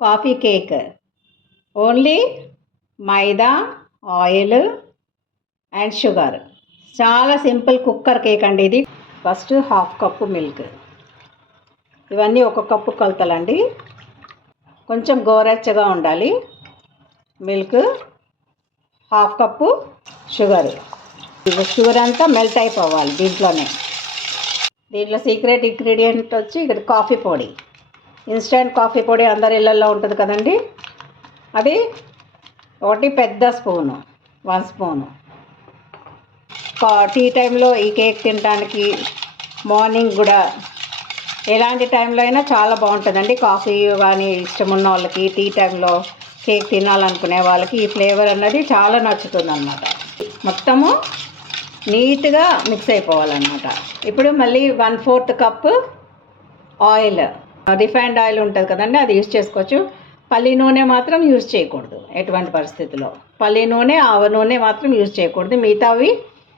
Coffee cake. Only maida, oil and sugar. చాలా simple cooker cake అండి ఇది. First half cup milk, ఇవన్నీ ఒక కప్పు కొలతలండి. కొంచెం గోరెచ్చగా ఉండాలి milk. Half cup sugar. Sugar అంతా మెల్ట్ అయిపోవాలి దీంట్లోనే. దీంట్లో సీక్రెట్ ఇంగ్రీడియంట్ వచ్చి ఇక్కడ కాఫీ పొడి, ఇన్స్టెంట్ కాఫీ పొడి అందరి ఇళ్ళల్లో ఉంటుంది కదండి, అది ఒకటి పెద్ద స్పూను, 1 స్పూను. టీ టైంలో ఈ కేక్ తినడానికి, మార్నింగ్ కూడా ఎలాంటి టైంలో అయినా చాలా బాగుంటుందండి. కాఫీ కానీ ఇష్టం ఉన్న వాళ్ళకి, టీ టైంలో కేక్ తినాలనుకునే వాళ్ళకి ఈ ఫ్లేవర్ అన్నది చాలా నచ్చుతుంది అన్నమాట. మొత్తము నీట్గా మిక్స్ అయిపోవాలన్నమాట. ఇప్పుడు మళ్ళీ 1/4 కప్పు ఆయిల్, రిఫైన్డ్ ఆయిల్ ఉంటుంది కదండి, అది యూజ్ చేసుకోవచ్చు. పల్లి నూనె మాత్రం యూజ్ చేయకూడదు ఎటువంటి పరిస్థితుల్లో. పల్లి నూనె, ఆవ నూనె మాత్రం యూజ్ చేయకూడదు. మిగతావి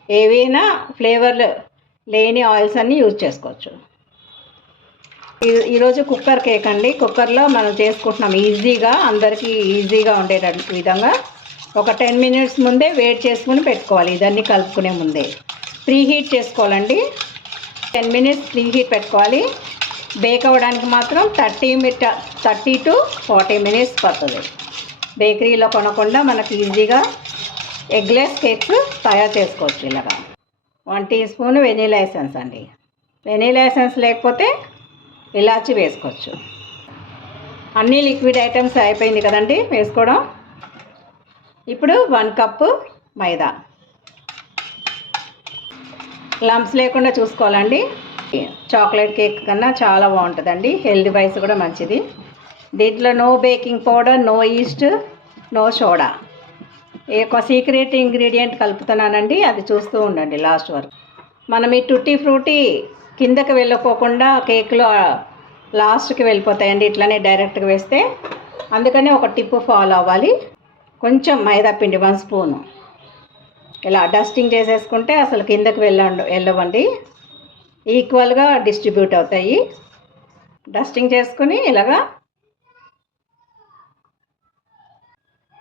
ఏవైనా ఫ్లేవర్ లేని ఆయిల్స్ అన్నీ యూజ్ చేసుకోవచ్చు. ఈరోజు కుక్కర్ కేక్ అండి. కుక్కర్లో మనం చేసుకుంటున్నాం ఈజీగా, అందరికీ ఈజీగా ఉండేటట్టు విధంగా. ఒక 10 మినిట్స్ ముందే వేడి చేసుకుని పెట్టుకోవాలి. ఇదన్నీ కలుపుకునే ముందే ప్రీ హీట్ చేసుకోవాలండి. 10 మినిట్స్ ప్రీ హీట్ పెట్టుకోవాలి. బేక్ అవ్వడానికి మాత్రం 30 to 40 మినిట్స్ పడుతుంది. బేకరీలో కొనకుండా మనకి ఈజీగా ఎగ్లెస్ కేక్స్ తయారు చేసుకోవచ్చు ఇలాగా. 1 టీ స్పూన్ వెనీలా ఎసెన్స్ అండి. వెనీలా ఎసెన్స్ లేకపోతే ఇలాచి వేసుకోవచ్చు. అన్ని లిక్విడ్ ఐటమ్స్ అయిపోయింది కదండి వేసుకోవడం. ఇప్పుడు 1 కప్పు మైదా. లంప్స్ లేకుండా చూసుకోవాలండి. చాక్లెట్ కేక్ కన్నా చాలా బాగుంటుందండి, హెల్తీ వైస్ కూడా మంచిది. దీంట్లో no baking powder, no yeast, no soda. ఒక సీక్రెట్ ఇంగ్రీడియంట్ కలుపుతున్నానండి, అది చూస్తూ ఉండండి లాస్ట్ వరకు. మనం ఈ టూటీ ఫ్రూటీ కిందకి వెళ్ళకోకుండా కేక్లో లాస్ట్కి వెళ్ళిపోతాయండి ఇట్లనే డైరెక్ట్గా వేస్తే. అందుకని ఒక టిప్ ఫాలో అవ్వాలి. కొంచెం మైదా పిండి 1 స్పూను ఇలా డస్టింగ్ చేసేసుకుంటే అసలు కిందకి వెళ్ళవండి, ఈక్వల్గా డిస్ట్రిబ్యూట్ అవుతాయి. డస్టింగ్ చేసుకుని ఇలాగా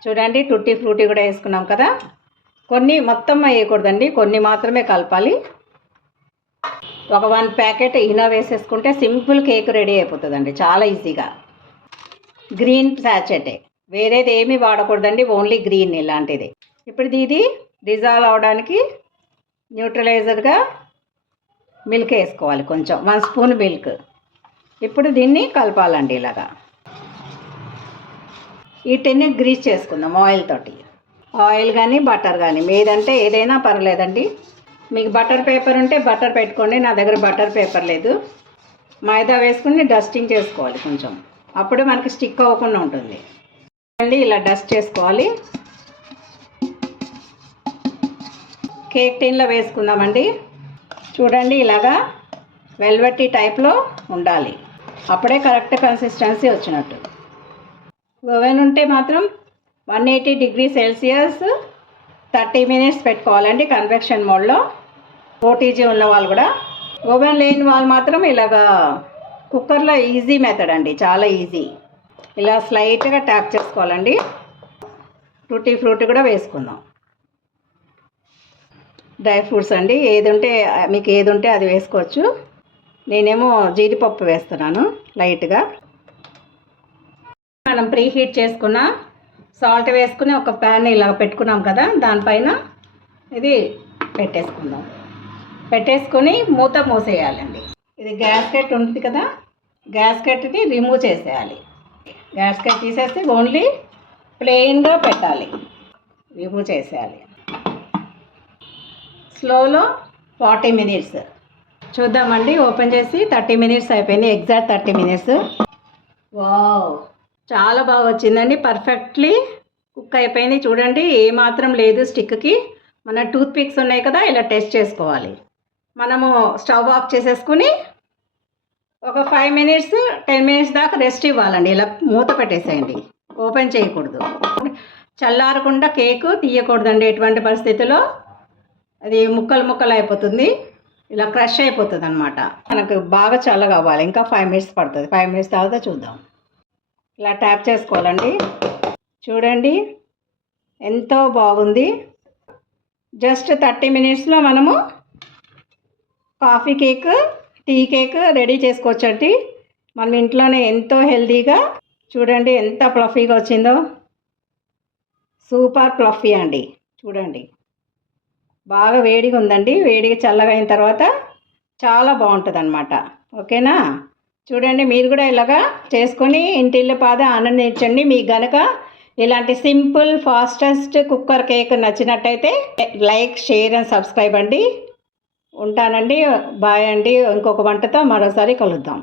చూడండి. టూటీ ఫ్రూటీ కూడా వేసుకున్నాం కదా. కొన్ని మొత్తం వేయకూడదండి, కొన్ని మాత్రమే కలపాలి. ఒక 1 ప్యాకెట్ ఇనో వేసేసుకుంటే సింపుల్ కేక్ రెడీ అయిపోతుందండి చాలా ఈజీగా. గ్రీన్ సాచెటే, వేరేది ఏమీ వాడకూడదండి, ఓన్లీ గ్రీన్ ఇలాంటిది. ఇప్పుడు ఇది డిజాల్వ్ అవడానికి న్యూట్రలైజర్గా మిల్క్ వేసుకోవాలి, కొంచెం 1 స్పూన్ మిల్క్. ఇప్పుడు దీన్ని కలపాలండి ఇలాగా. ఈ టిన్ని గ్రీస్ చేసుకుందాం ఆయిల్ తోటి. ఆయిల్ కానీ బటర్ కానీ ఏదంటే ఏదైనా పర్లేదండి. మీకు బటర్ పేపర్ ఉంటే బటర్ పెట్టుకోండి, నా దగ్గర బటర్ పేపర్ లేదు. మైదా వేసుకుని డస్టింగ్ చేసుకోవాలి కొంచెం, అప్పుడు మనకి స్టిక్ అవ్వకుండా ఉంటుంది అండి. ఇలా డస్ట్ చేసుకోవాలి. కేక్ టిన్లో వేసుకుందామండి. చూడండి ఇలాగా వెల్వెటీ టైప్లో ఉండాలి, అప్పుడే కరెక్ట్ కన్సిస్టెన్సీ వచ్చినట్టు. ఓవెన్ ఉంటే మాత్రం 180 డిగ్రీ సెల్సియస్ 30 మినిట్స్ పెట్టుకోవాలండి కన్వెక్షన్ మోడ్లో. ఓటీజీ ఉన్న వాళ్ళు కూడా. ఓవెన్ లేని వాళ్ళు మాత్రం ఇలాగా కుక్కర్లో ఈజీ మెథడ్ అండి, చాలా ఈజీ. ఇలా స్లైట్గా ట్యాప్ చేసుకోవాలండి. టూటీ ఫ్రూటీ కూడా వేసుకుందాం. డ్రై ఫ్రూట్స్ అండి, మీకు ఏది ఉంటే అది వేసుకోవచ్చు. నేనేమో జీడిపప్పు వేస్తున్నాను లైట్గా. మనం ప్రీ హీట్ చేసుకున్న సాల్ట్ వేసుకుని ఒక ప్యాన్ ఇలా పెట్టుకున్నాం కదా, దానిపైన ఇది పెట్టేసుకుందాం. పెట్టేసుకొని మూత మూసేయాలండి. ఇది గ్యాస్కెట్ ఉంటుంది కదా, గ్యాస్కెట్ని రిమూవ్ చేసేయాలి. గ్యాస్కెట్ తీసేసి ఓన్లీ ప్లెయిన్గా పెట్టాలి, రిమూవ్ చేసేయాలి. స్లోలో 40 మినిట్స్ చూద్దామండి. ఓపెన్ చేసి 30 మినిట్స్ అయిపోయింది, ఎగ్జాక్ట్ 30 మినిట్స్. వావ్, చాలా బాగా వచ్చిందండి, పర్ఫెక్ట్లీ కుక్ అయిపోయింది. చూడండి ఏమాత్రం లేదు స్టిక్కి. మన టూత్ పిక్స్ ఉన్నాయి కదా, ఇలా టెస్ట్ చేసుకోవాలి. మనము స్టవ్ ఆఫ్ చేసేసుకుని ఒక 5 మినిట్స్ 10 మినిట్స్ దాకా రెస్ట్ ఇవ్వాలండి. ఇలా మూత పెట్టేసేయండి, ఓపెన్ చేయకూడదు. చల్లారకుండా కేకు తీయకూడదండి ఎటువంటి పరిస్థితిలో, అది ముక్కలు అయిపోతుంది, ఇలా క్రష్ అయిపోతుంది అనమాట. మనకు బాగా చల్లగా అవ్వాలి, ఇంకా 5 మినిట్స్ పడుతుంది. 5 మినిట్స్ తర్వాత చూద్దాం. ఇలా ట్యాప్ చేసుకోవాలండి. చూడండి ఎంతో బాగుంది. జస్ట్ 30 మినిట్స్లో మనము coffee cake, tea cake ready చేసుకోవచ్చండి. మనం ఇంట్లోనే ఎంతో హెల్తీగా. చూడండి ఎంత ఫ్లఫీగా వచ్చిందో, సూపర్ ఫ్లఫీ అండి. చూడండి బాగా వేడిగా ఉందండి. వేడిగా చల్లగా అయిన తర్వాత చాలా బాగుంటుంది అన్నమాట. ఓకేనా? చూడండి మీరు కూడా ఇలాగా చేసుకొని ఇంటిల్లిపాది ఆనందించండి. మీకు గనక ఇలాంటి సింపుల్ ఫాస్టెస్ట్ కుక్కర్ కేక్ నచ్చినట్టయితే లైక్, షేర్ అండ్ సబ్స్క్రైబ్ అండి. ఉంటానండి. బాయ్ అండి. ఇంకొక వంటతో మరోసారి కలుద్దాం.